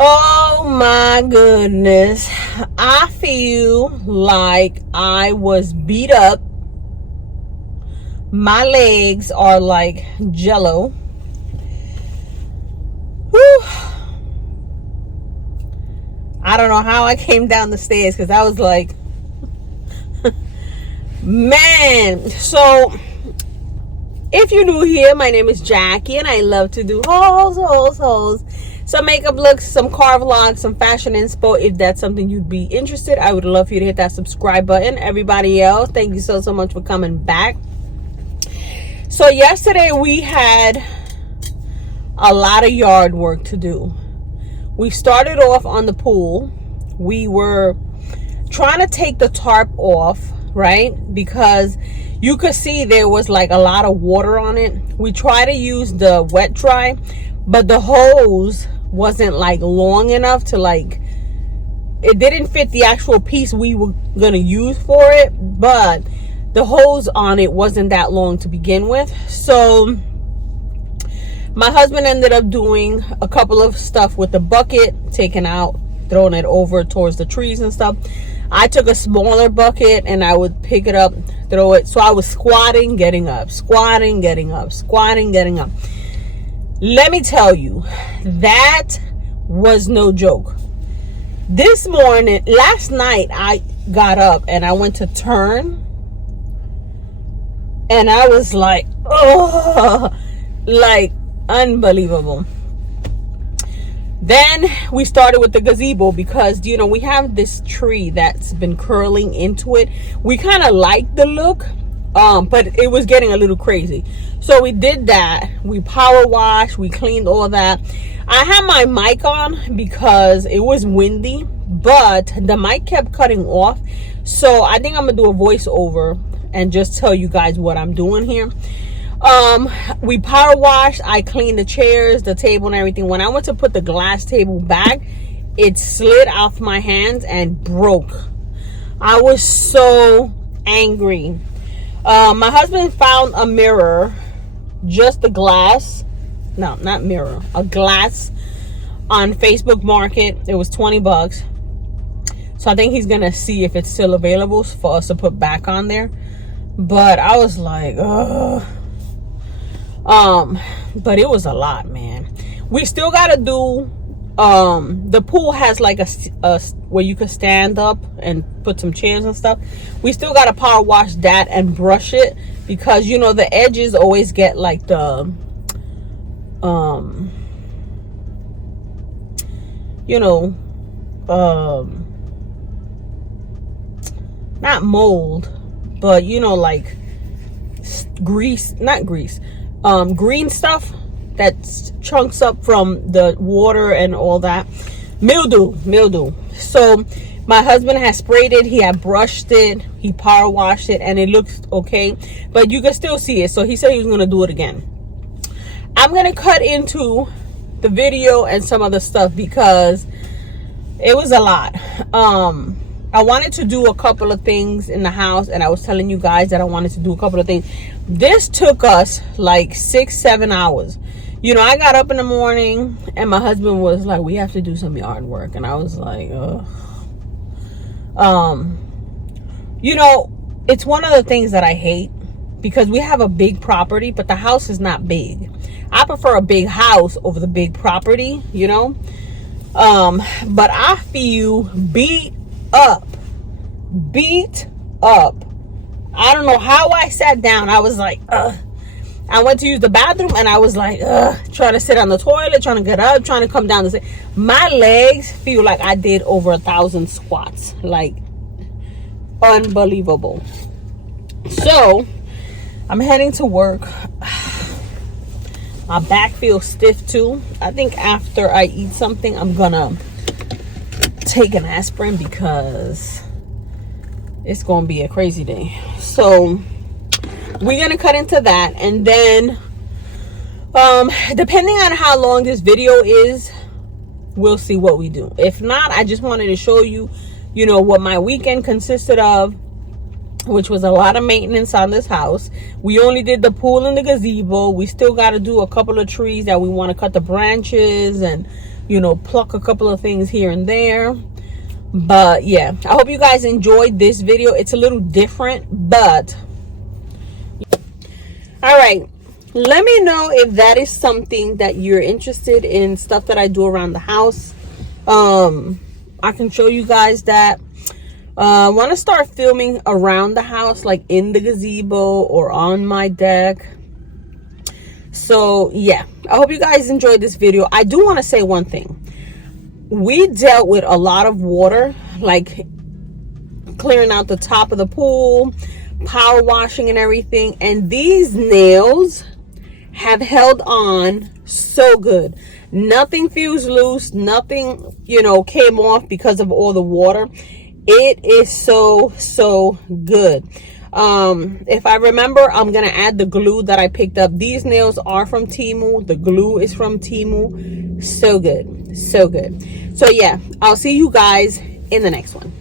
Oh my goodness. I feel like I was beat up. My legs are like jello. Whew. I don't know how I came down the stairs because I was like, man. So if you're new here, my name is Jackie and I love to do hauls. Some makeup looks, some car vlogs, some fashion inspo. If that's something you'd be interested, I would love for you to hit that subscribe button. Everybody else, thank you so much for coming back. So yesterday we had a lot of yard work to do. We started off on the pool. We were trying to take the tarp off, right? Because you could see there was like a lot of water on it. We tried to use the wet dry, but the hose wasn't like long enough to like, it didn't fit the actual piece we were gonna use for it, but the hose on it wasn't that long to begin with. So my husband ended up doing a couple of stuff with the bucket, taking out, throwing it over towards the trees and stuff. I took a smaller bucket and I would pick it up, throw it. So I was squatting, getting up, squatting, getting up, squatting, getting up. Let me tell you, that was no joke. This morning, last night, I got up and I went to turn and I was like, oh, like unbelievable. Then we started with the gazebo because, you know, we have this tree that's been curling into it. We kind of like the look, but it was getting a little crazy. So we did that. We power washed. We cleaned all that. I had my mic on because it was windy, but the mic kept cutting off. So I think I'm going to do a voiceover and just tell you guys what I'm doing here. We power washed. I cleaned the chairs, the table and everything. When I went to put the glass table back, it slid off my hands and broke. I was so angry. My husband found a mirror, just the glass, no, not mirror, a glass on Facebook Market. It was $20. So I think he's gonna see if it's still available for us to put back on there. But I was like, ugh. But it was a lot, man. We still gotta do, the pool has like a where you could stand up and put some chairs and stuff. We still gotta power wash that and brush it because, you know, the edges always get like the you know, not mold, but you know, like grease, not grease, green stuff that chunks up from the water and all that. Mildew. So my husband has sprayed it, he had brushed it, he power washed it, and it looks okay, but you can still see it. So he said he was going to do it again. I'm going to cut into the video and some other stuff because it was a lot. I wanted to do a couple of things in the house, and I was telling you guys that I wanted to do a couple of things. This took us like 6-7 hours. You know, I got up in the morning and my husband was like, we have to do some yard work. And I was like, ugh. You know, it's one of the things that I hate because we have a big property, but the house is not big. I prefer a big house over the big property, you know. But I feel beat up. I don't know how I sat down. I was like, ugh. I went to use the bathroom and I was like, ugh, trying to sit on the toilet, trying to get up, trying to come down the stairs. My legs feel like I did over 1,000 squats. Like, unbelievable. So, I'm heading to work. My back feels stiff too. I think after I eat something, I'm gonna take an aspirin because it's gonna be a crazy day. So, we're gonna cut into that, and then depending on how long this video is, we'll see what we do. If not, I just wanted to show you, you know, what my weekend consisted of. which was a lot of maintenance on this house. We only did the pool and the gazebo. We still got to do a couple of trees that we want to cut the branches and, you know, pluck a couple of things here and there. But yeah, I hope you guys enjoyed this video. It's a little different, but all right, let me know if that is something that you're interested in, stuff that I do around the house. I can show you guys that. I want to start filming around the house, like in the gazebo or on my deck. So yeah, I hope you guys enjoyed this video. I do want to say one thing. We dealt with a lot of water, like clearing out the top of the pool, power washing and everything, and these nails have held on so good. Nothing fused loose, nothing, you know, came off because of all the water. It is so good. If I remember, I'm gonna add the glue that I picked up. These nails are from TEMU. The glue is from TEMU. So good, so good. So yeah, I'll see you guys in the next one.